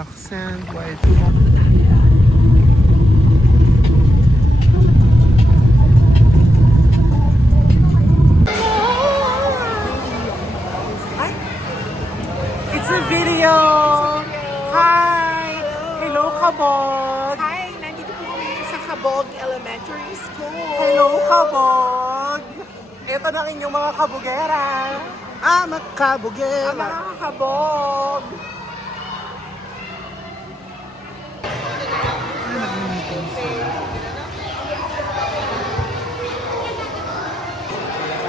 accent, white. It's a video! Hi! Hello, Kabog! Hi! Nandito po kami sa Kabog Elementary School. Hello, Kabog! Ito na inyong mga kabugera. Mga kabugera. Mga Kabog!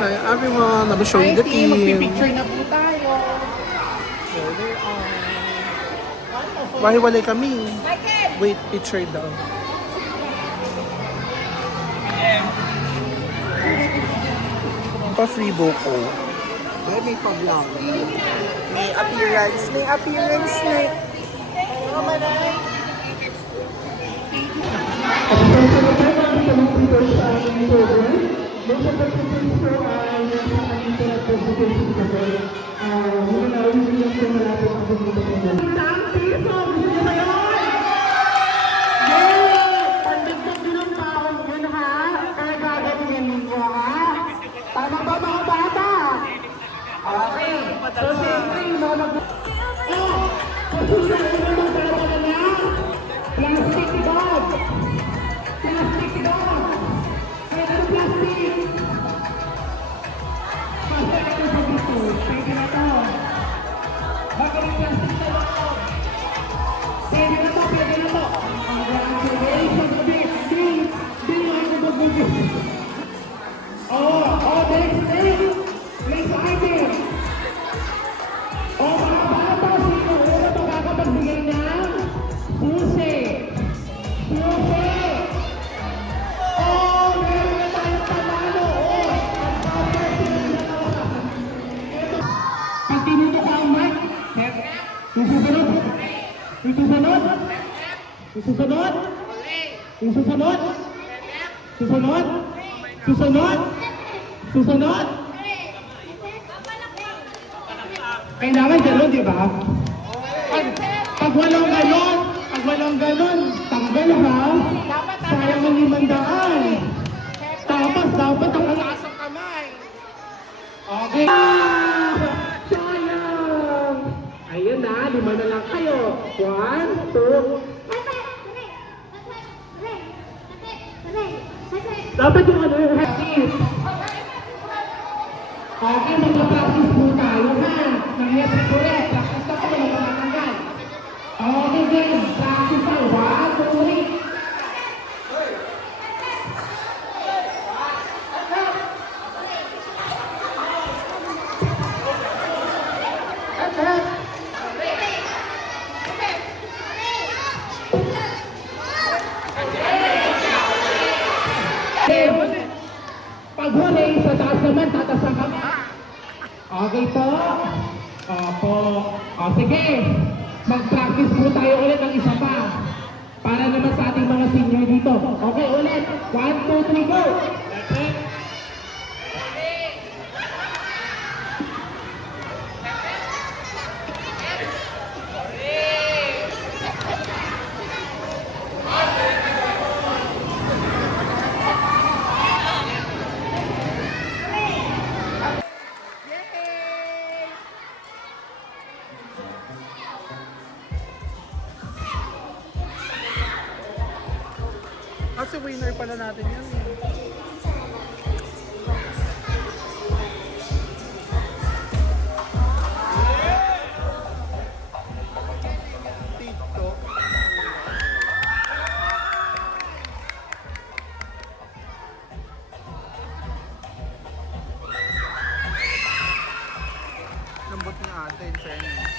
Hi everyone, I'm showing the team. Magpipicture na po tayo. There they are. Mahiwalay kami. Wait, picture daw. Pa-free ko. May pa-vlog. May appearance. May appearance na. Tama ba mga bata? Okay. So, siyempre, plastic dog. Plastic dog. Ito plastic. Basta ito sa dito. Pwede na to. Magaling plastic na dog. Pwede na to, pwede na to. Congratulations, Big. Big ako mag-big. Next. Next item. Mga bata, sino una makakapagbigay ng susi? Susi! Meron na tayong panalo. Pag tinuto ka ang mic, yung susunod? Yung susunod? Yung susunod? Yung susunod? Susunod? Susunod? Susunod? Kailangan gano'n, di ba? Pag walang ganon, tanggal ha. Sayang ang 500. Tapos dapat ang alasang kamay. Okay. Sayang. Ayun na, 5 na lang kayo. 1, 2. Dapat yung ano yung practice. Okay, mag-practice po tayo ha. Nangyayari ko rin. Practice na po ng mga tanggal. Okay, game. Practice tayo. 1, 2, 3. Paghuli, sa taas naman, tatas ang kami. Okay po? Opo. O sige, mag-practice po tayo ulit ng isa pa. Para naman sa ating mga senior dito. Okay, ulit. 1, 2, 3, go! Kasi winner pala natin yan. TikTok. Lambot ni ate, in fairness.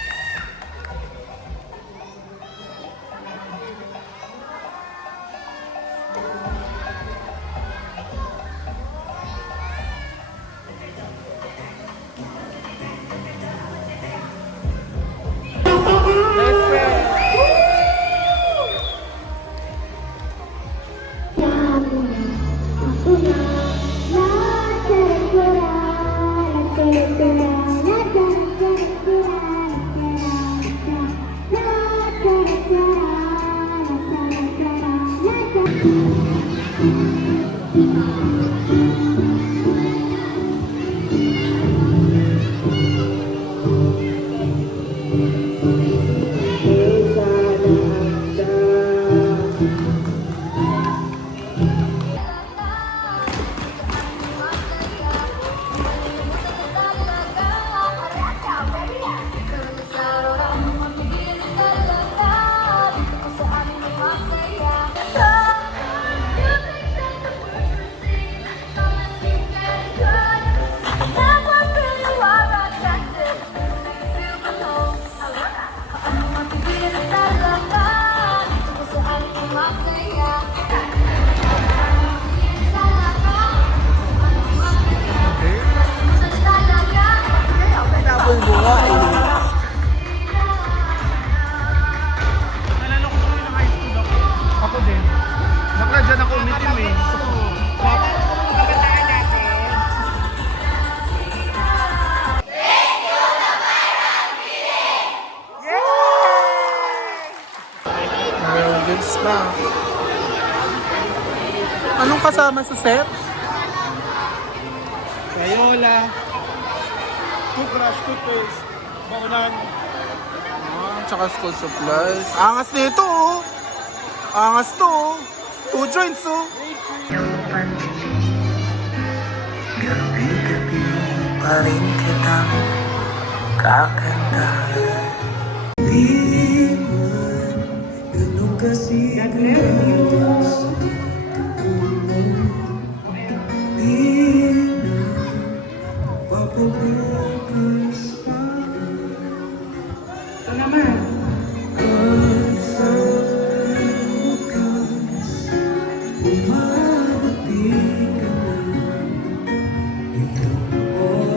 kasama sa set? Crayola, toothbrush, toothpaste, baunan. Tsaka school supplies. Angas nito oh. Angas to oh. 2 joints oh. Gabi-gabi pa rin kitang kakantahan. Di man ganun kasi kalos. Di na papabukas pa. Ito naman. At sa wakas, bumabati ka na.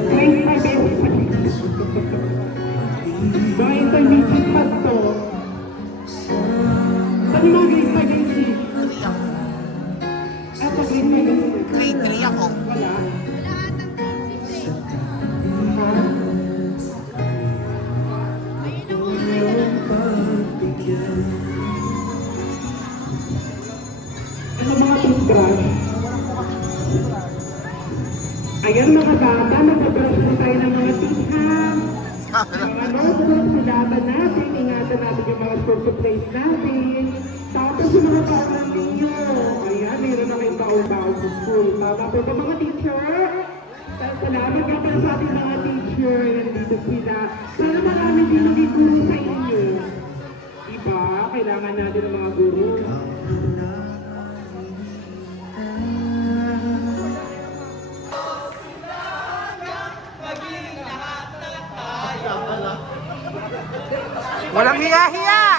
Grade 5 mga intermediate pa to. Saan yung mga grade 5 and 6? Eto grade 5 and 6. Grade 3 ako. Wala. Ano mga toothbrush? Ayan mga bata, nagpabrush po tayo ng mga teeth ha. Mga notebooks, silatan natin, ingatan natin yung mga school supplies natin. Tapos yung mga paulan ninyo. Ayan, mayroon na kayong baon-baon sa school. Tama po ba mga teacher? Salamat nga pala sa ating mga teacher. Nandito sila. Sana marami din maging guru sa inyo. Diba? Kailangan natin ng mga guru. Walang hiya-hiya!